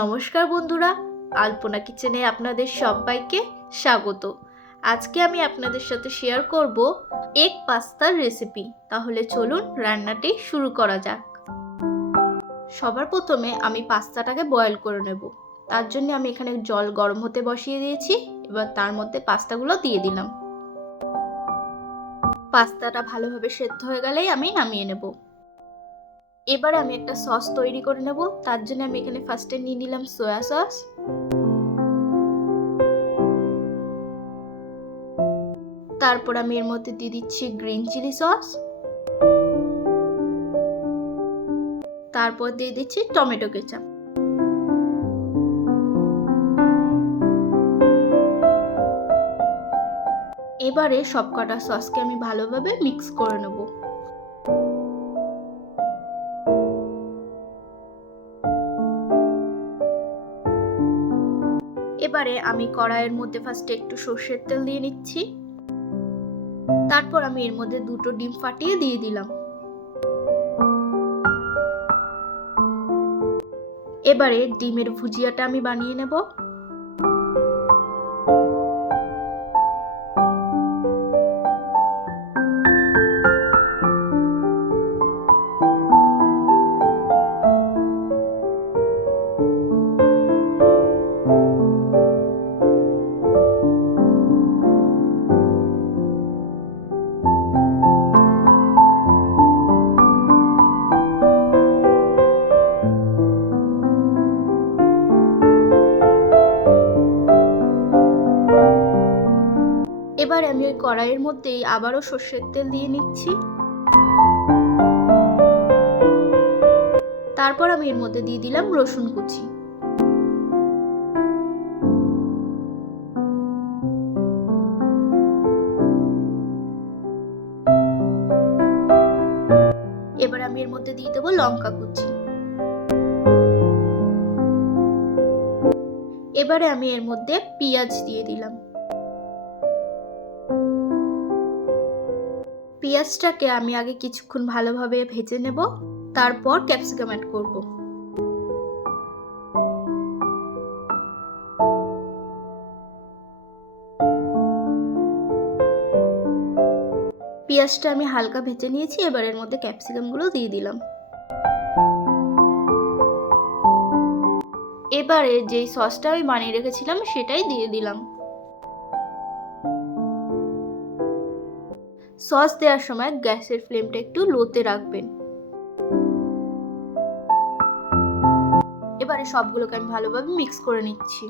নমস্কার বন্ধুরা, আলপনা কিচেনে আপনাদের সবাইকে স্বাগত। আজকে আমি আপনাদের সাথে শেয়ার করব এগ পাস্তার রেসিপি তাহলে চলুন রান্নাটি শুরু করা যাক। সবার প্রথমে আমি পাস্তাটাকে বয়েল করে নেব। তার জন্য আমি এখানে জল গরম হতে বসিয়ে দিয়েছি, এবার তার মধ্যে পাস্তাগুলো দিয়ে দিলাম। পাস্তাটা ভালোভাবে সেদ্ধ হয়ে গেলেই আমি নামিয়ে নেব। এবার আমি একটা সস তৈরি করে নেব, তার জন্য আমি এখানে ফার্স্টে নিয়ে নিলাম সয়া সস তারপর আমি এর মধ্যে দিয়ে দিচ্ছি গ্রিন চিলি সস তারপর দিয়ে দিচ্ছি টমেটো কেচাপ এবারে সব কটা সসকে আমি ভালোভাবে মিক্স করে নেব। এবারে আমি কড়াইয়ের মধ্যে ফার্স্টে একটু সর্ষের তেল দিয়ে নিচ্ছি। তারপর আমি এর মধ্যে দুটো ডিম ফাটিয়ে দিয়ে দিলাম। এবারে ডিমের ভুজিয়াটা আমি বানিয়ে নেব। ওই কড়াইয়ের মধ্যেই আবারও সর্ষের তেল দিয়ে নিচ্ছি। তারপর আমি এর মধ্যে দিয়ে দিলাম রসুন কুচি। এবার আমি এর মধ্যে দিয়ে দেবো লঙ্কা কুচি। এবারে আমি এর মধ্যে পেঁয়াজ দিয়ে দিলাম। পেঁয়াজটাকে আমি আগে কিছুক্ষণ ভালোভাবে ভেজে নেব, তারপর ক্যাপসিকাম অ্যাড করব। পেঁয়াজটা আমি হালকা ভেজে নিয়েছি, এবার এর মধ্যে ক্যাপসিকামগুলো দিয়ে দিলাম। এবারে যেই সসটা আমি বানিয়ে রেখেছিলাম, সেটাই দিয়ে দিলাম। সস দেওয়ার সময় গ্যাসের ফ্লেমটা একটু লোতে রাখবেন। এবারে সবগুলোকে আমি ভালোভাবে মিক্স করে নিচ্ছি।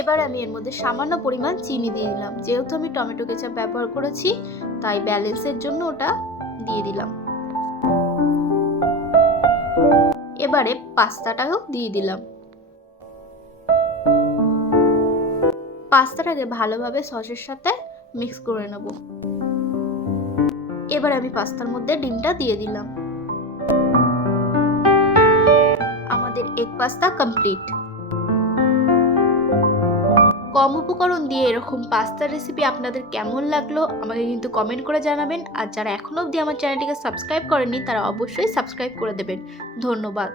এবার আমি এর মধ্যে সামান্য পরিমাণ চিনি দিয়ে দিলাম। যেহেতু আমি টমেটো কেচাপ ব্যবহার করেছি, তাই ব্যালেন্সের জন্য ওটা দিয়ে দিলাম। এবারে পাস্তাটাও দিয়ে দিলাম। পাস্তাটাকে ভালোভাবে সসের সাথে মিক্স করে নেব। এবার আমি পাস্তার মধ্যে ডিমটা দিয়ে দিলাম। আমাদের এগ পাস্তা কমপ্লিট কম উপকরণ দিয়ে এরকম পাস্তার রেসিপি আপনাদের কেমন লাগল, আমাকে কিন্তু কমেন্ট করে জানাবেন। আর যারা এখনও অবধি আমার চ্যানেলটিকে সাবস্ক্রাইব করেনি তারা অবশ্যই সাবস্ক্রাইব করে দেবেন। ধন্যবাদ।